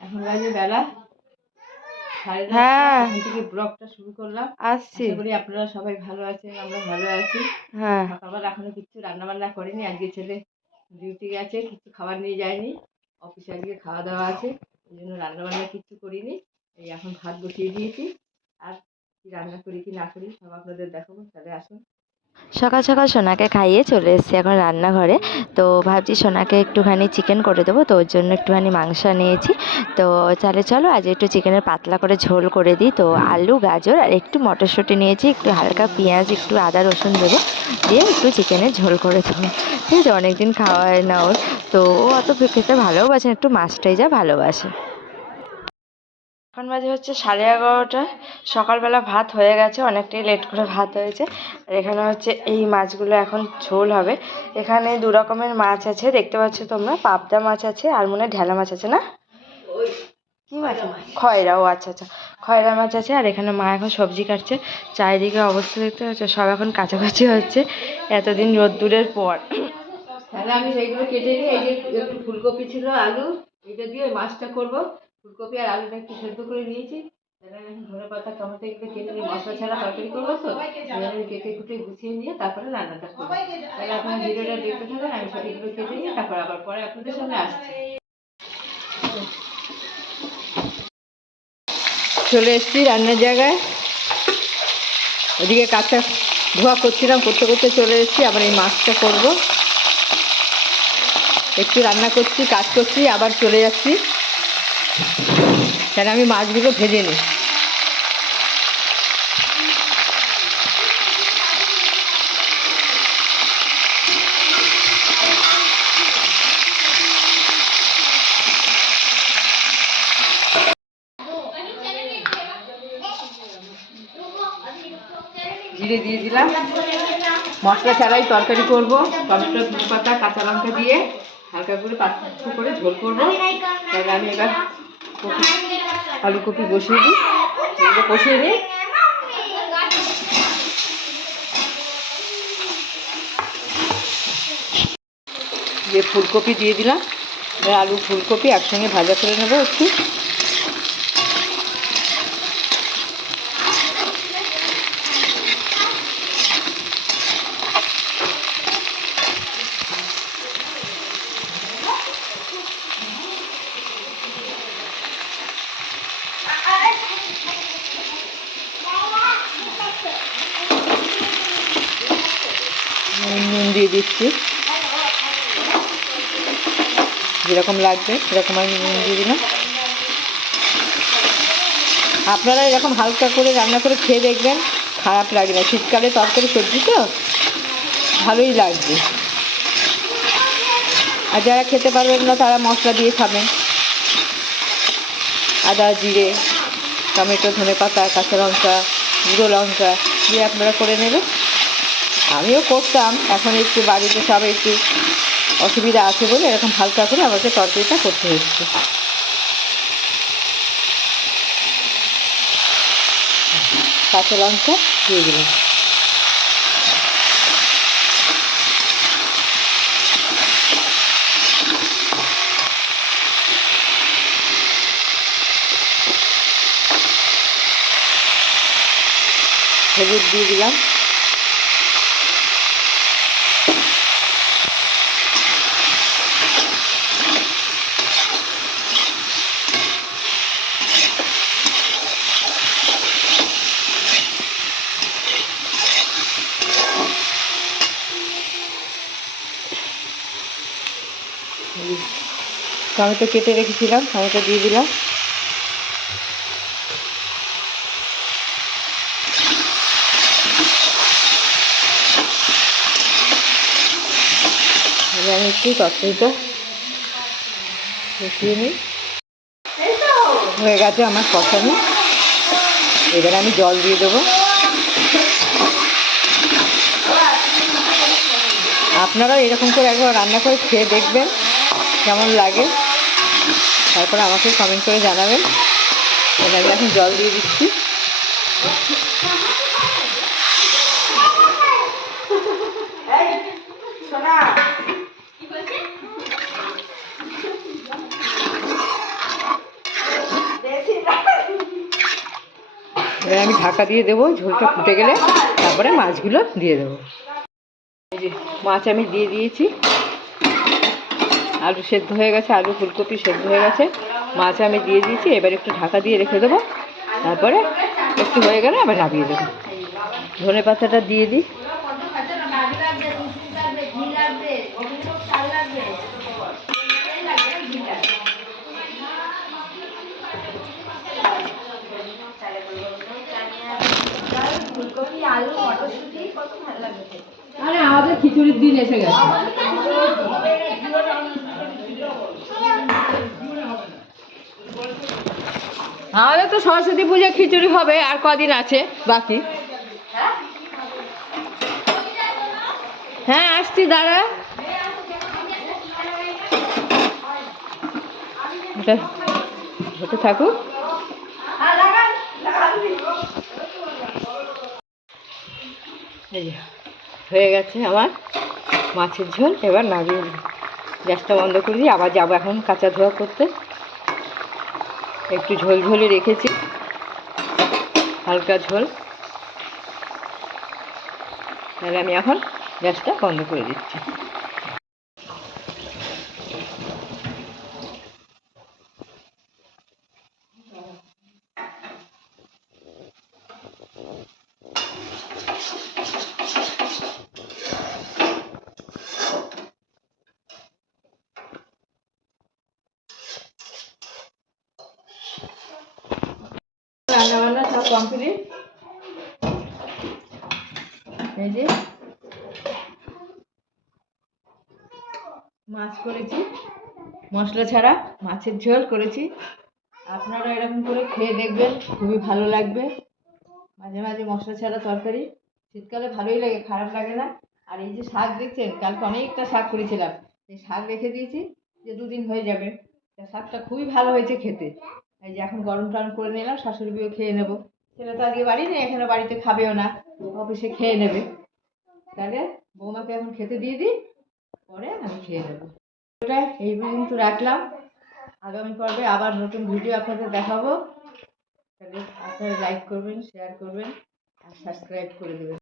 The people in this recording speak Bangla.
এখন বাজে বেলা। হ্যাঁ। থেকে ব্লগটা শুরু করলাম। আসছি। করি আপনারা সবাই ভালো আছেন আমরা ভালো আছি। হ্যাঁ। সকালবেলা এখনও কিছু রান্না বান্না করিনি। আজকে ছেলে ডিউটি গেছে কিছু খাবার নিয়ে যায়নি। অফিসে আজকে খাওয়া দাওয়া আছে। ওই জন্য রান্না বান্না কিছু করিনি। এই এখন ভাত বসিয়ে দিয়েছি। আর কি রান্না করি কি না করি সব আপনাদের দেখাবো। তাহলে আসুন। সকাল সকাল সোনাকে খাইয়ে চলে এসেছি এখন রান্নাঘরে। তো ভাবছি সোনাকে একটুখানি চিকেন করে দেবো, তো ওর জন্য একটুখানি মাংস নিয়েছি। তো তাহলে চলো আজ একটু চিকেনের পাতলা করে ঝোল করে দিই। তো আলু, গাজর আর একটু মটরশুঁটি নিয়েছি, একটু হালকা পেঁয়াজ, একটু আদা, রসুন দেবো। দিয়ে একটু চিকেনের ঝোল করে দেবো। ঠিক আছে, অনেকদিন খাওয়া হয় না ওর। তো ও অত খেতে ভালোবাসে একটু মাছটাই যা ভালোবাসে। এখন বাজে হচ্ছে সাড়ে এগারোটা। সকালবেলা ভাত হয়ে গেছে, অনেকটাই লেট করে ভাত হয়েছে। আর এখানে হচ্ছে এই মাছগুলো এখন ঝোল হবে। এখানে দু রকমের মাছ আছে, দেখতে পাচ্ছ তোমরা, পাবদা মাছ আছে আর মনে হয় ঢেলা মাছ আছে না? কি মাছ? খয়রা ও আচ্ছা আচ্ছা। খয়রা মাছ আছে আর এখানে মা এখন সবজি কাটছে। চারিদিকে অবস্থা দেখতে পাচ্ছ, সব এখন কাছাকাছি হচ্ছে। এতদিন রোদ্দুরের পর। তাহলে আমি সেইগুলো কেটে নিয়ে এই যে ফুলকপি ছিল, আলু, এটা দিয়ে মাছটা করব। ফুলকপি আর আলুটা একটু সেদ্ধ করে নিয়েছি। ধনে পাতা, টমেটো এগুলো কেটে নিয়ে মশলা ছাড়া তরকারি করব তো কেটে কুটে গুছিয়ে নিয়ে তারপরে রান্নাটা করব। তাহলে আপনারা ভিডিওটা দেখতে থাকেন, আমি সব কেটে নিয়ে তারপর আবার পরে আপনাদের সামনে আসছি। চলে এসেছি রান্নার জায়গায়। ওদিকে কাঁচা ধোয়া করছিলাম, করতে করতে চলে এসেছি, আবার এই মাছটা করব। একটু রান্না করছি, কাজ করছি, আবার চলে যাচ্ছি। কেন আমি মাছগুলো ভেজে নিই। জিরে দিয়ে দিলাম। মশলা ছাড়াই তরকারি করব। টমেটো ধনে পাতা কাঁচা লঙ্কা দিয়ে হালকা করে পাতলা করে ঝোল করব। তাহলে আমি এবার আলু কপি বসিয়ে দিই। বসিয়ে নিই। দিয়ে ফুলকপি দিয়ে দিলাম আলু ফুলকপি একসঙ্গে ভাজা করে নেব একটু। নুন দিয়ে দিচ্ছি। যেরকম লাগবে, সেরকম আমি নুন দিয়ে দিলাম। আপনারা এরকম হালকা করে রান্না করে খেয়ে দেখবেন, খারাপ লাগে না। শীতকালে তরকারি সবজি তো, ভালোই লাগবে। আর যারা খেতে পারবেন না, তারা মশলা দিয়ে খাবেন। আদা, জিরে, টমেটো ধনে পাতা কাঁচা লঙ্কা, গুঁড়ো লঙ্কা দিয়ে আপনারা করে নেবেন। আমিও করতাম, এখন একটু বাড়িতে সবাই একটু অসুবিধা আছে বলে এরকম হালকা করে আমাকে তরকারিটা করতে হচ্ছে। কাঁচা লঙ্কা দিয়ে দিলাম। হলুদ দিয়ে দিলাম। টমেটো কেটে রেখেছিলাম, টমেটো দিয়ে দিলাম। আমি একটু তরকারিটা বসিয়ে নিই। হয়ে গেছে আমার কষানো। এবার আমি জল দিয়ে দেবো। আপনারাও এরকম করে একবার রান্না করে খেয়ে দেখবেন, কেমন লাগে। তারপর আমাকে কমেন্ট করে জানাবেন। এবার আমি এখন জল দিয়ে দিচ্ছি। এবার আমি ঢাকা দিয়ে দেবো ঝোলটা ফুটে গেলে। তারপরে মাছগুলো দিয়ে দেবো। মাছ আমি দিয়ে দিয়েছি। আলু সেদ্ধ হয়ে গেছে, আলু ফুলকপি সেদ্ধ হয়ে গেছে। মাছ আমি দিয়ে দিয়েছি, এবার একটু ঢাকা দিয়ে রেখে দেবো। তারপরে একটু হয়ে গেলে আবার নামিয়ে দেবো। ধনে পাতাটা দিয়ে দিই। আমাদের খিচুড়ির দিন এসে গেছে। আমাদের তো সরস্বতী পূজা খিচুড়ি হবে, আর কদিন আছে? বাকি? হ্যাঁ আসছি, দাঁড়া। থাকুক। হয়ে গেছে আমার মাছের ঝোল। এবার নামিয়ে গ্যাসটা বন্ধ করে দিই, আবার যাব এখন কাঁচা ধোয়া করতে। একটু ঝোল ঝোলে রেখেছি। হালকা ঝোল। তাহলে আমি এখন গ্যাসটা বন্ধ করে দিচ্ছি। রান্না বান্না সব কমপ্লিট এই যে মাছ করেছি। মশলা ছাড়া মাছের ঝোল করেছি। আপনারা এরকম করে খেয়ে দেখবেন, খুবই ভালো লাগবে। মাঝে মাঝে মশলা ছাড়া তরকারি শীতকালে ভালোই লাগে, খারাপ লাগে না। আর এই যে শাক দেখছেন, কালকে অনেকটা শাক করেছিলাম। এই শাক রেখে দিয়েছি যে দুদিন হয়ে যাবে। শাকটা খুবই ভালো হয়েছে খেতে। এই যে এখন গরম টরম করে নিলাম শাশুড়ি বিয়ে খেয়ে নেব। ছেলে তো আজকে বাড়ি নেই, এখানে বাড়িতে খাবেও না, অফিসে খেয়ে নেবে। তাহলে বৌমাকে এখন খেতে দিয়ে দিই, পরে আমি খেয়ে নেব। ওটা এই পর্যন্ত রাখলাম। আগামী পর্বে আবার নতুন ভিডিও আপনাদের দেখাবো। তাহলে আপনারা লাইক করবেন শেয়ার করবেন, আর সাবস্ক্রাইব করে দেবেন।